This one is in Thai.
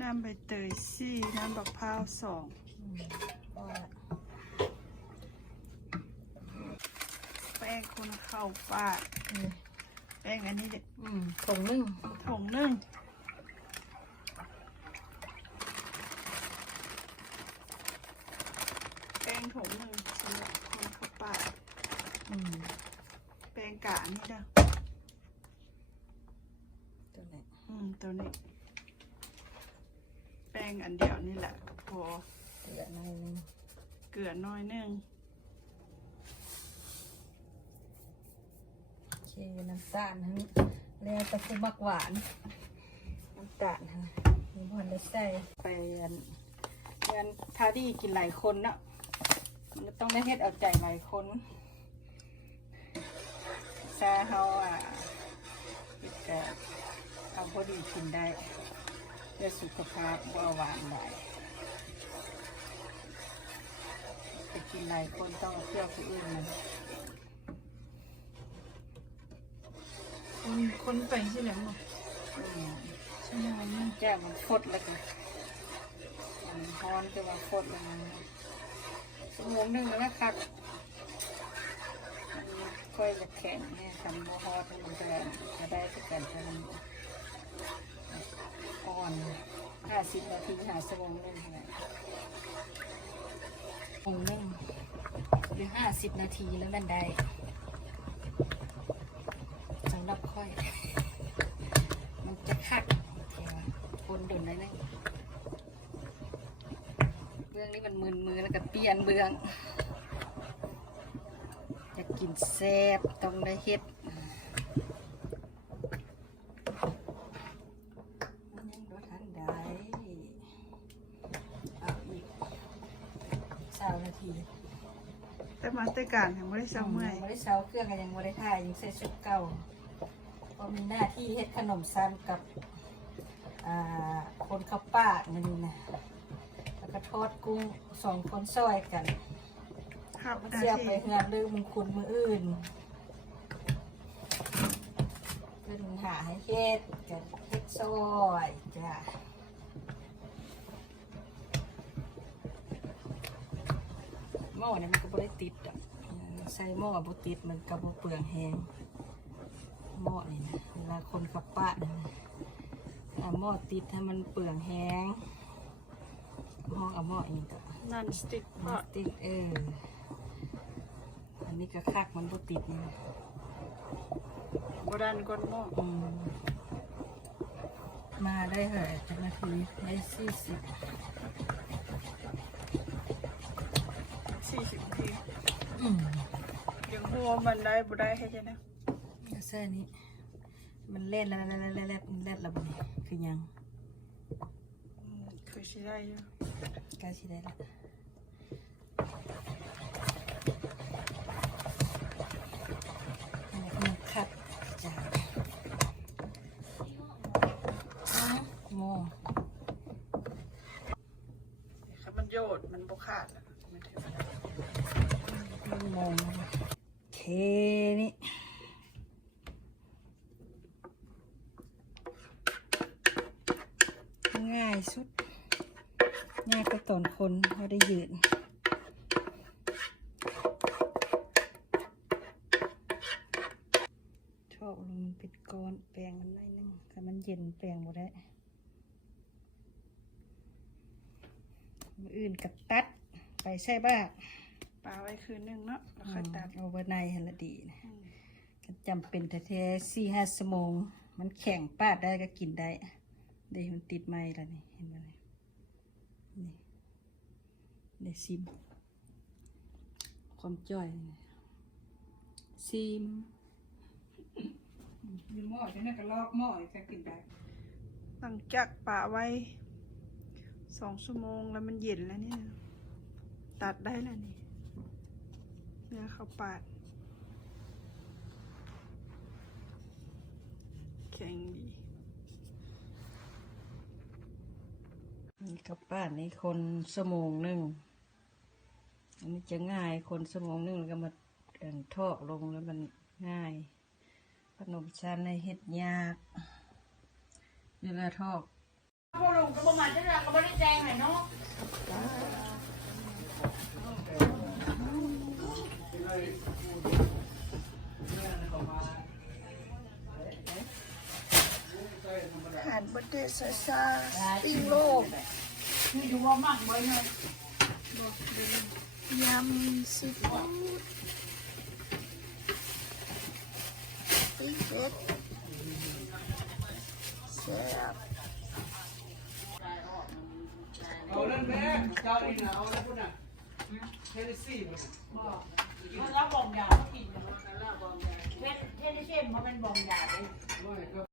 น้ำใบเตย4น้ำบักพร้าว2แป้งคนเข้าปากแป้งอันนี้ถุงนึ่งแป้งถุงหนึ่งสำหรับคนเข้าปากแป้งกะนี่เด้อตัวนี้แป้งอันเดียวนี่แหละพอเกลือน้อยนึงโอเคน้ำตาลทั้งแล้วแต่ผู้มักหวานน้ำตาลมีพอนได้ใส่ไปเรียนพาดี้กินหลายคนเนาะมันต้องได้เฮ็ดเอาใจหลายคนซาเฮาเอาพอดีกินได้เพื่อสุขภาพเบาหวานได้ไปกินหลายคนต้องเพื่อผู้อื่นคนไปที่ไหนหมดชั่วโมงนึงแก้มันฟดแล้วกันมันฮ้อนจะว่าฟดแล้วมันชั่วโมงนึงแล้วนะครับค่อยจะแข็งเนี่ยทำโมฮอดมันจะได้สักกันทำอ่อน50 นาทีชั่วโมงนึงอะไรชั่วโมงนึงหรือ50 นาทีแล้วมันได้สำหรับค่อยมันจะคัดคนดุนได้เลยเบื้องนี้มันมึนมือแล้วก็เปลี่ยนเบื้องจะกินแซ่บต้องได้เฮ็ดยังรสทันได้เอาอีก20 นาทีแต่มาแต่การยังไม่ได้เช้าเมื่อยไม่ได้เช้าเครื่องกันยังไม่ได้ถ่ายยังใส่ชุดเก่าเพราะมีหน้าที่เฮ็ดขนมซันกับคนข้าวป้านี่นะแล้วก็ทอดกุ้ง2 คนซอยกันเสียบไปงานลืมคุณมืออื่นเป็นหาให้เฮ็ดกับเฮ็ดซอยจ้ะหม้อเนี่ยมันก็บ่ได้ติดอ่ะใส่หม้อบ่ติดมันก็บ่เปลืองแห้งหม้อนี่นะเวลาคนขับปะนะหม้อติดให้มันเปลืองแห้งห้องเอาหม้อเองก็นันสติ๊กอันนี้ก็คักมันบ่ติดนี่โบราณก้นหม้อมาได้เหรอจักนาทีได้40 นาทียังหัวมันได้บ่ได้ให้ใช่ไหมเส้นนี้มันเล่นแล้วแล้วบ่นี่คือยังคือสิได้อยู่ใกล้สิได้ละมันคัดจ้ะโม่ครับมันโยดมันบ่ขาดมันโม่เคนี่ง่ายสุดง่ายกว่าตอนคนเขาได้ยืนชอบลงเป็นก้อนแปลงมันได้นึงแต่มันเย็นแปลงหมดได้มืออื่นกับตัดไปใช่บ้าปลาไว้คืนนึงเนาะแล้วค่อยตัดเอาไว้ในฮันละดีนะจำเป็นแท้ๆ4-5 ชั่วโมงมันแข็งปาดได้ก็กินได้เดี๋ยวมันติดไม้แล้วนี่เห็นไหมนี่เดี๋ยวซิมความจ่อยซิมมีหม้อใช่ไหมก็ลอกหม้อจะกินได้หลังจากปลาไว้2 ชั่วโมงแล้วมันเย็นแล้วนี่ตัดได้แล้วนี่เนื้อข้าวปาดแข็งดีนี่กับป้านี่คนชั่วโมงนึงอันนี้จะง่ายคนชั่วโมงนึงแล้วก็มาทอดลงแล้วมันง่ายขนมชั้นในเฮ็ดยากเวลาทอด พอลงก็ประมาณนั้นก็ไม่ได้แจ้งให้เนาะ อาหารบดเดซาซาปิ้งโลก คืออยู่ว่ามั่งไว้เนาะ ยำซีฟู้ดปิ้งเป็ดแซ่บ เอานั่นแม่เจ้านี่นะเอาแล้วพุ่นน่ะเทนเนสซีมัน มันก็บองยากินเทนนิเช่นมันเป็นบองยาเลย ไม่ก็